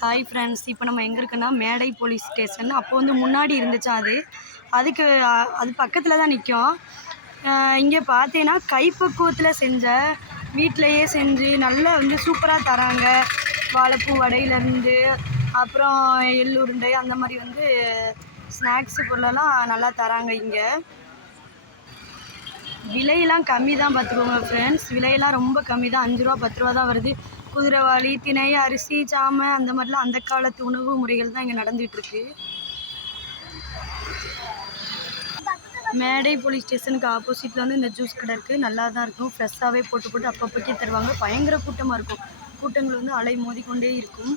Hi friends இப்போ நம்ம எங்கே இருக்குன்னா மேடை போலீஸ் ஸ்டேஷன் அப்போ வந்து முன்னாடி இருந்துச்சு அது? அதுக்கு அது பக்கத்தில் தான் நிற்கும் இங்கே பார்த்தீங்கன்னா கைப்பக்குவத்தில் செஞ்ச வீட்டிலையே செஞ்சு நல்லா வந்து சூப்பராக தராங்க. வாழைப்பூ வடையிலேருந்து அப்புறம் எள்ளுருண்டை அந்த மாதிரி வந்து ஸ்நாக்ஸு பொருளெல்லாம் நல்லா தராங்க இங்கே. விலையெல்லாம் கம்மி தான் பார்த்துக்கோங்க ஃப்ரெண்ட்ஸ் விலையெல்லாம் ரொம்ப கம்மி தான் அஞ்சு ரூபா பத்து ரூபா தான் வருது. குதிரைவாளி திணை அரிசி சாமை அந்த மாதிரிலாம் அந்த காலத்து உணவு முறைகள் தான் இங்கே நடந்துகிட்ருக்கு மேடை போலீஸ் ஸ்டேஷனுக்கு ஆப்போசிட்டில் வந்து இந்த ஜூஸ் கடை இருக்குது நல்லா தான் இருக்கும் ஃப்ரெஷ்ஷாகவே போட்டு போட்டு அப்பப்போக்கே தருவாங்க. பயங்கர கூட்டமாக இருக்கும். கூட்டங்கள் வந்து அலை மோதிக்கொண்டே இருக்கும்.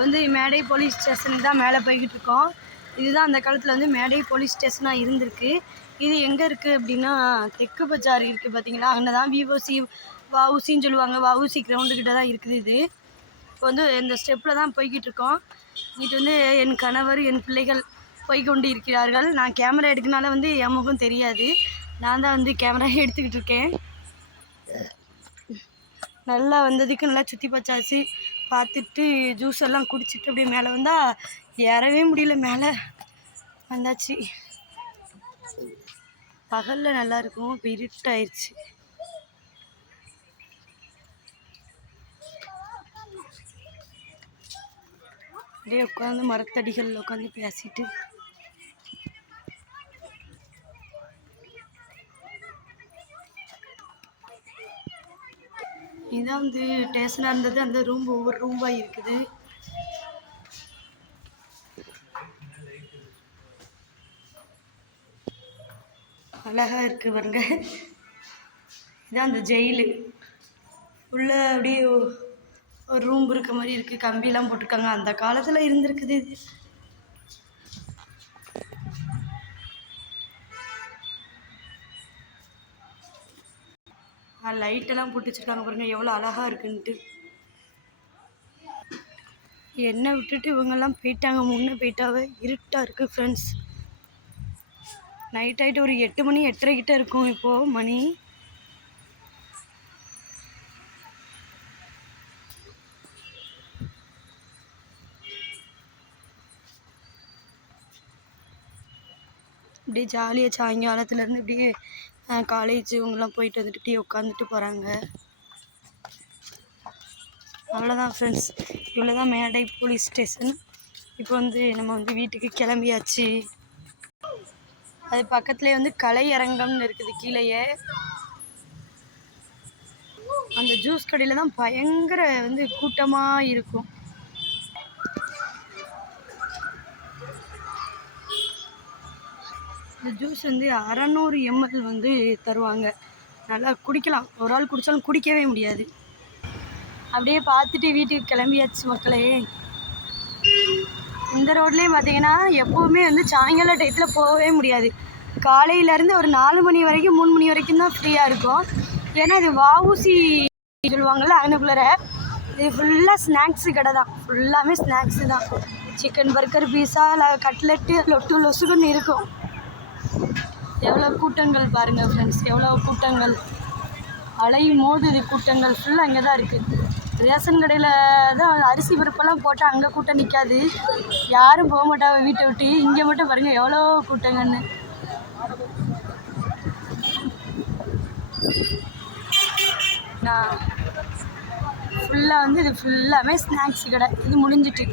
வந்து மேடை போலீஸ் ஸ்டேஷனுக்கு தான் மேலே போய்கிட்டு இருக்கோம் இதுதான் அந்த காலத்தில் வந்து மேடை போலீஸ் ஸ்டேஷனாக இருந்திருக்கு. இது எங்கே இருக்குது அப்படின்னா தெற்கு பஜார் இருக்குது பார்த்தீங்களா அங்கே தான் விவோசி வவுசின்னு சொல்லுவாங்க. வவுசி கிரவுண்டுக்கிட்ட தான் இருக்குது இது. இப்போ வந்து இந்த ஸ்டெப்பில் தான் போய்கிட்டு இருக்கோம். இது வந்து என் கணவர் என் பிள்ளைகள் போய்கொண்டு இருக்கிறார்கள் நான் கேமரா எடுக்கனால வந்து என் முகம் தெரியாது. நான் தான் வந்து கேமரா எடுத்துக்கிட்டு இருக்கேன். நல்லா வந்ததுக்கு நல்லா சுற்றி பச்சாச்சு பார்த்துட்டு ஜூஸ் எல்லாம் குடிச்சிட்டு அப்படியே மேலே வந்தால் ஏறவே முடியல மேலே. வந்தாச்சு. பகலில் நல்லா இருக்கும் இப்போ இருட்டாயிருச்சு. அப்படியே உட்காந்து மரத்தடிகளில் உட்காந்து பேசிட்டு. இதான் வந்து ஸ்டேஷனாக இருந்தது. அந்த ரூம் ஒவ்வொரு ரூம்பாக இருக்குது. அழகாக இருக்கு பாருங்க. இதான் அந்த ஜெயிலு உள்ளே அப்படியே ஒரு ரூம் இருக்க மாதிரி இருக்குது கம்பிலாம் போட்டிருக்காங்க. அந்த காலத்தில் இருந்திருக்குது இது. லைட்டெல்லாம் போட்டு வச்சிருக்காங்க பாருங்கள் எவ்வளோ அழகாக இருக்குன்ட்டு. என்னை விட்டுட்டு இவங்கெல்லாம் போயிட்டாங்க. முன்னே போயிட்டாவே இருட்டாக இருக்குது ஃப்ரெண்ட்ஸ் நைட் ஆகிட்டு ஒரு எட்டு மணி எட்டரை கிட்ட இருக்கும் இப்போது மணி. அப்படியே ஜாலியாக சாயங்காலத்துலேருந்து இப்படியே காலேஜ் இவங்கெல்லாம் போயிட்டு வந்துட்டு இப்படியே உட்காந்துட்டு போகிறாங்க அவ்வளோதான் ஃப்ரெண்ட்ஸ் இவ்வளோ தான் மேடை போலீஸ் ஸ்டேஷன் இப்போ வந்து நம்ம வந்து வீட்டுக்கு கிளம்பியாச்சு. அது பக்கத்துலேயே வந்து கலையரங்கம்னு இருக்குது கீழேயே. அந்த ஜூஸ் கடையில் தான் பயங்கர வந்து கூட்டமாக இருக்கும். இந்த ஜூஸ் வந்து அறநூறு எம்எல் வந்து தருவாங்க. நல்லா குடிக்கலாம். ஒரு ஆள் குடித்தாலும் குடிக்கவே முடியாது. அப்படியே பார்த்துட்டு வீட்டுக்கு கிளம்பியாச்சு மக்களே. இந்த ரோட்லேயும் பார்த்தீங்கன்னா எப்போவுமே வந்து சாயங்கால டயத்தில் போகவே முடியாது. காலையிலேருந்து ஒரு நாலு மணி வரைக்கும் மூணு மணி வரைக்கும் தான் ஃப்ரீயாக இருக்கும். ஏன்னா இது வஉசி சொல்லுவாங்கள்ல அங்கனுக்குள்ளார இது ஃபுல்லாக ஸ்நாக்ஸு கடை தான். ஃபுல்லாமே ஸ்நாக்ஸு தான். சிக்கன் பர்கர் பீஸா கட்லெட்டு லொட்டு லொசுக்குன்னு இருக்கும். எவ்வளோ கூட்டங்கள் பாருங்கள் ஃப்ரெண்ட்ஸ் எவ்வளோ கூட்டங்கள். அலை மோதுது கூட்டங்கள் ஃபுல்லாக இங்கே தான் இருக்குது ரேஷன் கடையில் தான் அரிசி பருப்பெல்லாம் போட்டால் அங்கே கூட்டம் நிற்காது யாரும் போக மாட்டாங்க வீட்டை விட்டு. இங்கே மட்டும் பாருங்கள் எவ்வளோ கூட்டங்கன்னு. நான் ஃபுல்லாக வந்து இது ஃபுல்லாமே ஸ்நாக்ஸ் கடை. இது முடிஞ்சிட்டு.